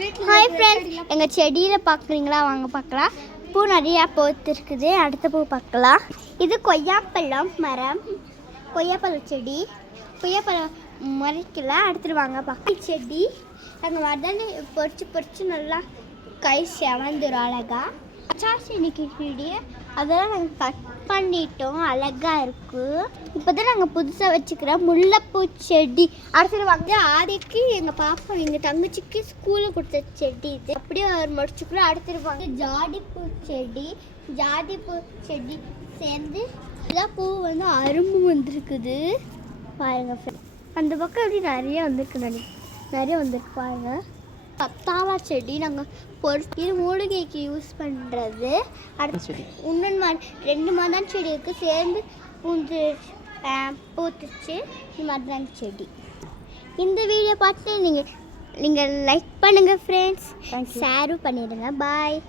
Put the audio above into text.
Hi friends, எங்கள் செடியில் பார்க்குறீங்களா? வாங்க பார்க்கலாம். பூ நிறையா பூத்துருக்குது. அடுத்த பூ பார்க்கலாம். இது கொய்யாப்பழம் மரம், கொய்யாப்பழ செடி. கொய்யாப்பழம் மறைக்கல. அடுத்துட்டு வாங்க பார்க்கலாம். செடி நாங்கள் வதனி பொறிச்சு நல்லா கை செவந்துடும் அழகா. சாச்சி இன்னைக்கு வீடியோ அதெல்லாம் நாங்கள் கட் பண்ணிட்டோம். அழகாக இருக்குது. இப்போ தான் நாங்கள் புதுசாக வச்சுக்கிறோம் முல்லைப்பூ செடி. அடுத்தது வந்து ஆதிக்கு எங்கள் பாப்பா எங்கள் தங்கச்சிக்கு ஸ்கூலில் கொடுத்த செடி இது. அப்படியே அவர் முடிச்சுக்கிறோம். அடுத்தது வாங்க ஜாதிப்பூ செடி. ஜாதிப்பூ செடி சேர்ந்து எல்லாம் பூ வந்து அரும்பு வந்துருக்குது பாருங்க. அந்த பக்கம் எப்படி நிறைய வந்திருக்கு, நிறைய வந்திருக்கு பாருங்க. கத்தாழை செடி நாங்கள் இது மூலிகைக்கு யூஸ் பண்ணுறது. அடுத்த செடி இன்னொன்று 2 மரம் செடி இருக்குது, சேர்ந்து பூத்துச்சு. இது மரம் செடி. இந்த வீடியோ பார்த்து நீங்கள் லைக் பண்ணுங்கள் ஃப்ரெண்ட்ஸ், ஷேரும் பண்ணிடுங்க. பாய்.